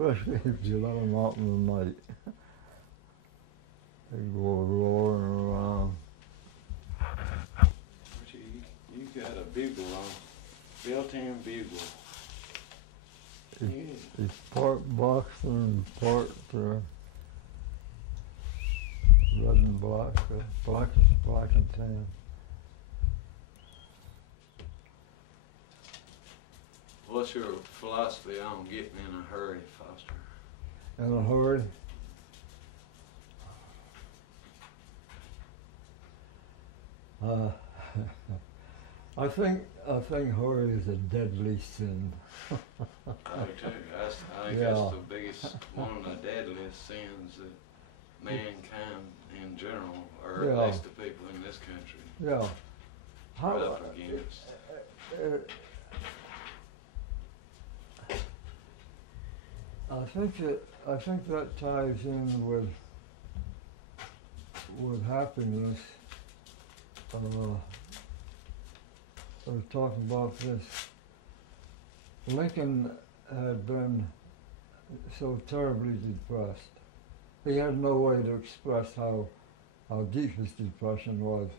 especially if you let them out in the night. They go roaring around. You got a bugle on, built-in bugle. It's part boxer and part red and black, black and tan. What's your philosophy on getting in a hurry, Foster? In a hurry? I think hurry is a deadly sin. I do too. I think Yeah. that's the biggest, one of the deadliest sins that mankind in general, or Yeah. at least the people in this country, Yeah. are up against. I think that ties in with happiness. I was talking about this. Lincoln had been so terribly depressed. He had no way to express how deep his depression was.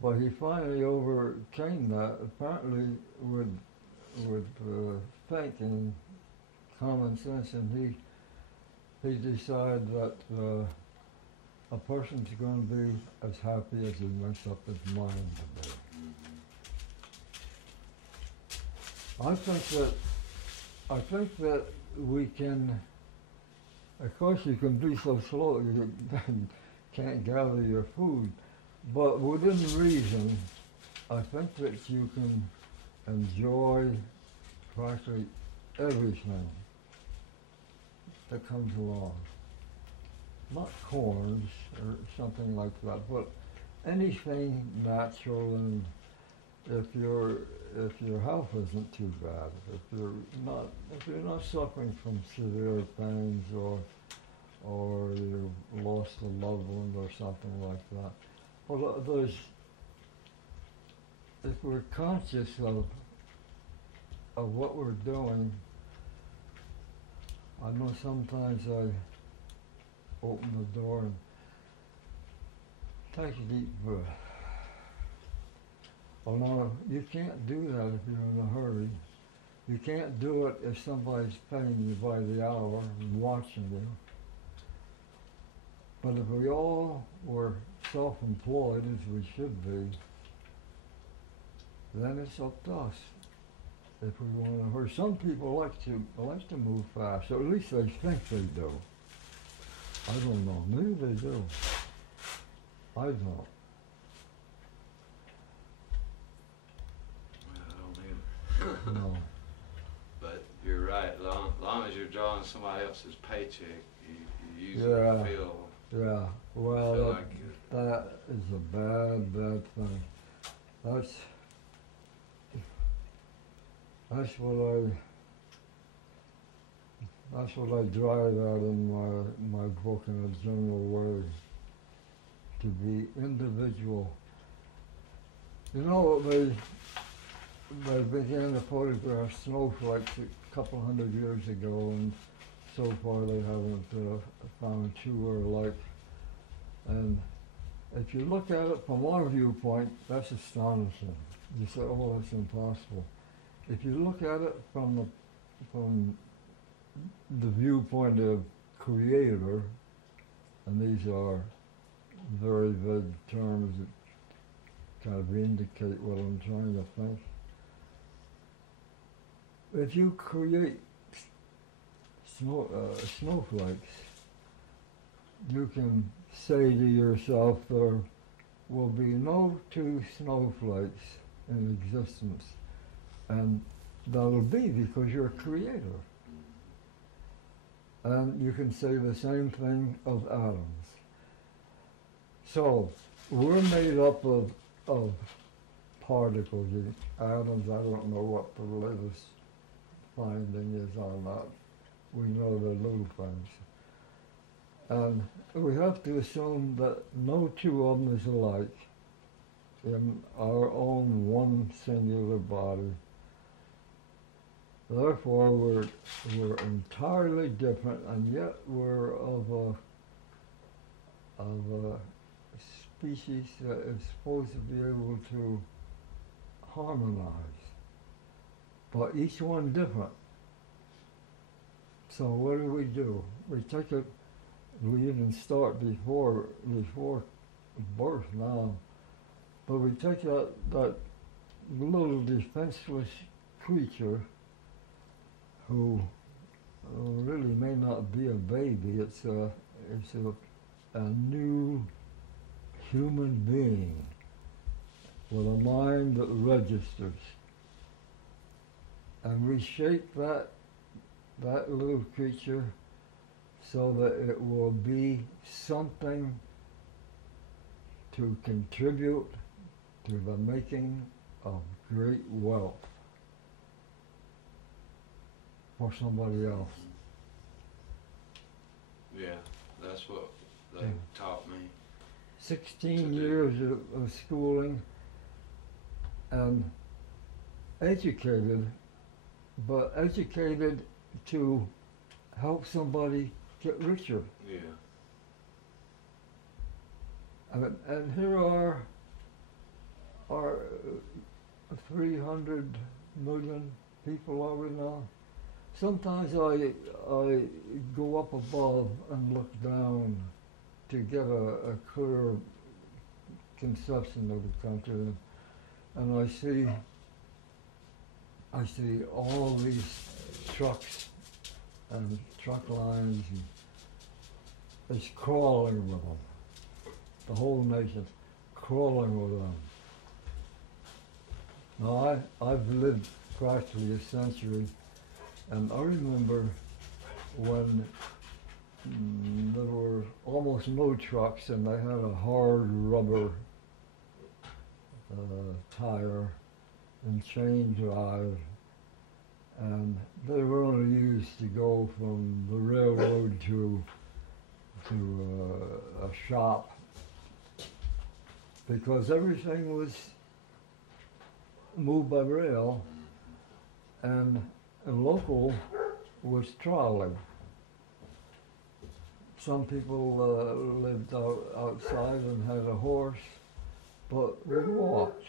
But he finally overcame that, apparently with faith and common sense, and he decided that a person's going to be as happy as he makes up his mind to be. I think that we can. Of course, you can be so slow you can't gather your food, but within reason, I think that you can enjoy practically everything that comes along. Not corns or something like that, but anything natural, and if your health isn't too bad, if you're not suffering from severe pains or you've lost a loved one or something like that. Well, if we're conscious of what we're doing, I know sometimes I open the door and take a deep breath. Well, no, you can't do that if you're in a hurry. You can't do it if somebody's paying you by the hour and watching you. But if we all were self-employed, as we should be, then it's up to us. If we want to hurry, some people like to move fast, or at least they think they do. I don't know. Maybe they do. I don't. I don't either. No. But you're right. As long as you're drawing somebody else's paycheck, you usually feel. Yeah. Well, feel like that is a bad thing. That's what I drive at in my book in a general way. To be individual. You know, they began to photograph snowflakes a couple hundred years ago, and so far they haven't found two alike. And if you look at it from our viewpoint, that's astonishing. You say, oh, that's impossible. If you look at it from the viewpoint of creator, and these are very vague terms that kind of indicate what I'm trying to think. If you create snowflakes, you can say to yourself, there will be no two snowflakes in existence, and that'll be because you're a creator. And you can say the same thing of atoms. So we're made up of particles, atoms. I don't know what the latest finding is on that. We know they're little things. And we have to assume that no two of them is alike in our own one singular body. Therefore, we're entirely different, and yet we're of a species that is supposed to be able to harmonize, but each one different. So what do? We take it. We even start before birth now, but we take that little defenseless creature who really may not be a baby. It's a new human being with a mind that registers, and we shape that little creature so that it will be something to contribute to the making of great wealth for somebody else. Yeah, that's what they taught me. 16 years of schooling and educated, but educated to help somebody get richer. Yeah. And here are 300 million people, are we now? Sometimes I go up above and look down to get a clear conception of the country, and I see all these trucks and truck lines, and it's crawling with them. The whole nation's crawling with them. Now I've lived practically a century, and I remember when there were almost no trucks, and they had a hard rubber tire and chain drive, and they were only used to go from the railroad to a shop, because everything was moved by rail, and local was trolley. Some people lived outside and had a horse, but we walked.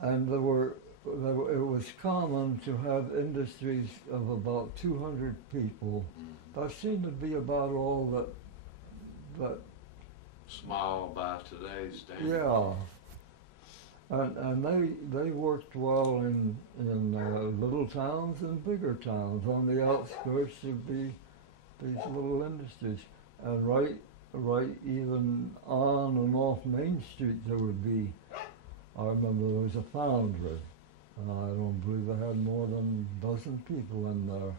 And it was common to have industries of about 200 people. That seemed to be about all that Small by today's standards. yeah. And they worked well in little towns and bigger towns. On the outskirts would be these little industries, and right even on and off Main Street there would be. I remember there was a foundry, and I don't believe they had more than a dozen people in there,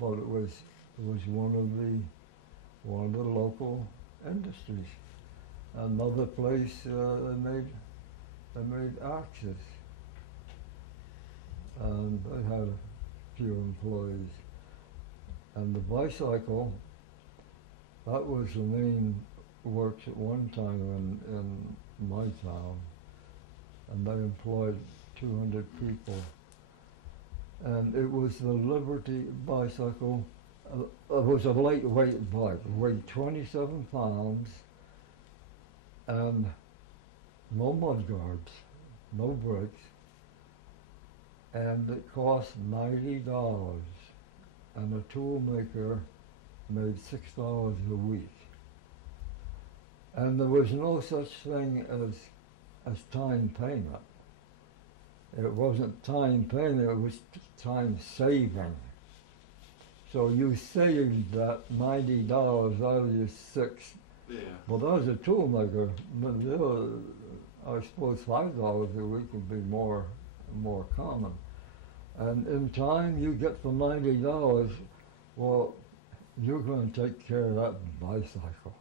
but it was one of the local industries. Another place they made axes, and they had a few employees. And the bicycle, that was the main works at one time in my town, and they employed 200 people. And it was the Liberty bicycle. It was a lightweight bike, it weighed 27 pounds, and no mud guards, no brakes, and it cost $90, and a tool maker made $6 a week. And there was no such thing as time payment. It wasn't time payment, it was time saving. So you saved that $90 out of your six. Yeah. Well, that was a tool maker, but I suppose $5 a week would be more common. And in time you get the $90, well, you're going to take care of that bicycle.